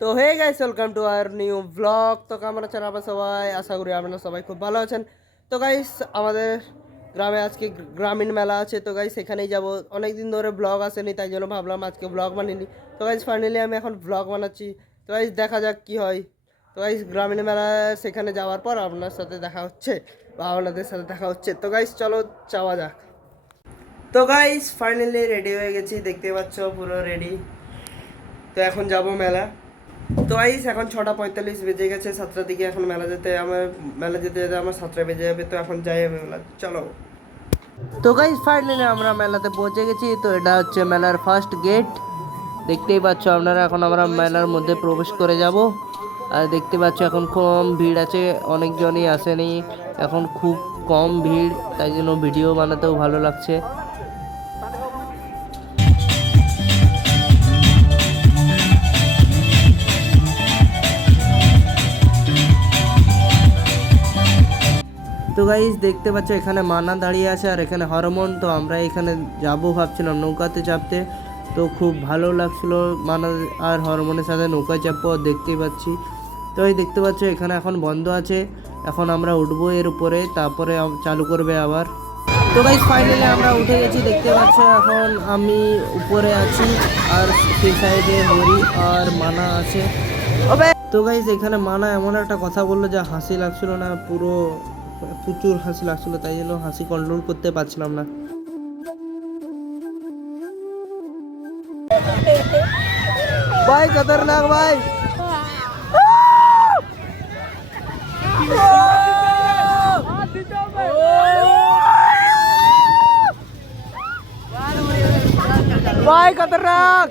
তো hey guys, welcome to our new blog. তো কেমন আছেন আপনারা সবাই? আশা করি আপনারা সবাই খুব ভালো আছেন। তো গাইস, আমাদের গ্রামে আজকে গ্রামীণ মেলা আছে। তো গাইস সেখানেই যাব। অনেক দিন ধরে ব্লগ আসেনি, তাই জন্য ভাবলাম আজকে ব্লগ বানিয়ে। তো গাইস ফাইনালি আমি এখন ব্লগ বানাচ্ছি। তো গাইস দেখা যাক কি হয়। তো গাইস গ্রামীণ মেলা সেখানে যাওয়ার পর আপনার সাথে দেখা হচ্ছে বা আপনাদের সাথে দেখা হচ্ছে। তো গাইস চলো যাওয়া যাক। তো গাইস ফাইনালি রেডি হয়ে গেছি, দেখতে পাচ্ছ পুরো রেডি। তো এখন যাব মেলা। তো গাইস এখন 6:45 বেজে গেছে, 7টার দিকে এখন মেলা যেতে যেতে আমার 7টা বেজে যাবে। তো এখন যাই আমি মেলা, চলো। তো গাইস ফাইনালি আমরা মেলাতে পৌঁছে গেছি। তো এটা হচ্ছে মেলার ফার্স্ট গেট, দেখতেই পাচ্ছ আপনারা। এখন আমরা মেলার মধ্যে প্রবেশ করে যাব। আর দেখতে পাচ্ছ এখন কম ভিড় আছে, অনেকজনই আসেনি, এখন খুব কম ভিড়, তাই জন্য ভিডিও বানাতেও ভালো লাগছে। তো গাইস দেখতে পাচ্ছ এখানে মানা দাঁড়িয়ে আছে আর এখানে হরমোন। তো আমরা এখানে যাব ভাবছিলাম নৌকাতে চাপতে, তো খুব ভালো লাগছিল মানা আর হরমোনের সাথে নৌকায় চাপবো, দেখতেই পাচ্ছি। তো এই দেখতে পাচ্ছ এখানে এখন বন্ধ আছে, এখন আমরা উঠবো এর উপরে, তারপরে চালু করবে আবার। তো গাইস ফাইনালি আমরা উঠে গেছি, দেখতে পাচ্ছ এখন আমি উপরে আছি আর সেই সাইডে হরি আর মানা আছে। তো গাইস এখানে মানা এমন একটা কথা বললো যা হাসি লাগছিল না, প্রচুর হাসি লাগছিল, তাই জন্য হাসি কন্ট্রোল করতে পারছিলাম না। ভাই খতরনাক ভাই। ভাই খতরনাক।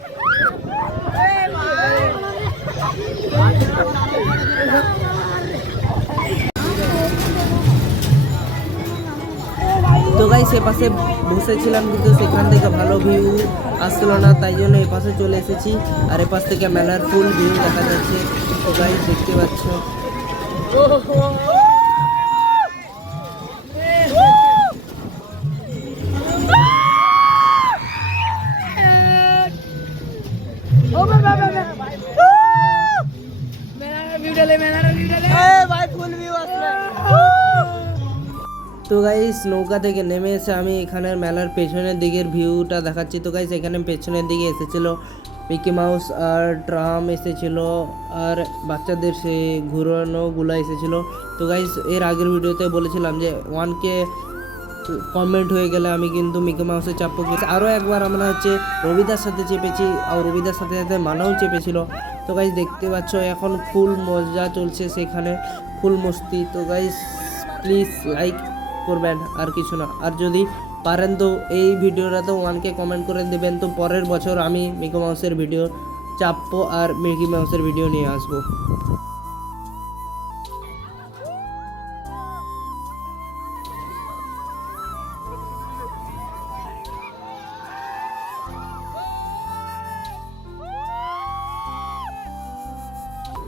তো গাইস এ পাশে বসেছিলাম, কিন্তু সেখান থেকে ভালো ভিউ আসছিল না, তাই জন্য এ পাশে চলে এসেছি। আর এ পাশ থেকে মেলার ফুল ভিউ দেখা যাচ্ছে। তো গাইস দেখতে পাচ্ছ। তো গাইস নৌকা থেকে নেমে এসে আমি এখানের মেলার পেছনের দিকের ভিউটা দেখাচ্ছি। তো গাইস এখানে পেছনের দিকে এসেছিলো মিকি মাউস আর ট্রাম এসেছিলো আর বাচ্চাদের সে ঘুরানোগুলো এসেছিলো। তো গাইস এর আগের ভিডিওতে বলেছিলাম যে 1K কমেন্ট হয়ে গেলে আমি কিন্তু মিকি মাউসে চাপবো। আরও একবার আমরা হচ্ছে রবিদার সাথে চেপেছি আর রবিদার সাথে সাথে মানাও চেপেছিল। তো গাইস দেখতে পাচ্ছ এখন ফুল মজা চলছে সেখানে, ফুল মস্তি। তো গাইস প্লিজ লাইক করবেন আর কিছু না, আর যদি পারেন তো এই ভিডিওটা তো 1K কমেন্ট করে দেবেন। তো পরের বছর আমি মিকি মাউসের ভিডিও চাপবো আর মিকি মাউসের ভিডিও নিয়ে আসবো।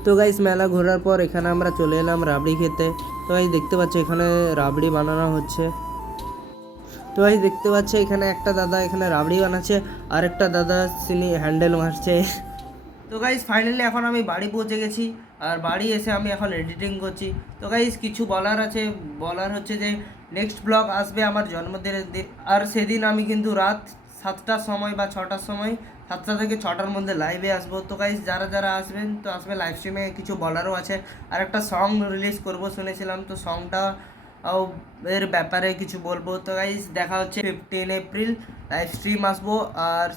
তো গাইস মেলা ঘোরার পর এখানে আমরা চলে এলাম রাবড়ি খেতে। তো গাইস দেখতে পাচ্ছ এখানে রাবড়ি বানানো হচ্ছে। তো গাইস দেখতে পাচ্ছ এখানে একটা দাদা এখানে রাবড়ি বানাচ্ছে আর একটা দাদা তিনি হ্যান্ডেল মারছে। তো গাইস ফাইনালি এখন আমি বাড়ি পৌঁছে গেছি আর বাড়ি এসে আমি এখন এডিটিং করছি। তো গাইস কিছু বলার আছে, বলার হচ্ছে যে নেক্সট ব্লগ আসবে আমার জন্মদিনের দিন, আর সেদিন আমি কিন্তু রাত 7টার সময় বা 6টার সময়, 7টা থেকে 6টার মধ্যে লাইভে আসবো। তো গাইস যারা যারা আসবেন তো আসবে, লাইভ স্ট্রিমে কিছু বলারও আছে আর একটা সং রিলিজ করব শুনেছিলাম, তো সংটা এর ব্যাপারে কিছু বলবো। তো গাইস দেখা হচ্ছে 15 এপ্রিল লাইভ স্ট্রিম আসবো আর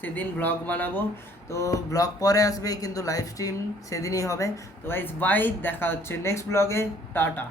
সেদিন ব্লগ বানাবো। তো ব্লগ পরে আসবে কিন্তু লাইভ স্ট্রিম সেদিনই হবে। তো গাইস বাই, দেখা হচ্ছে নেক্সট ব্লগে, টাটা।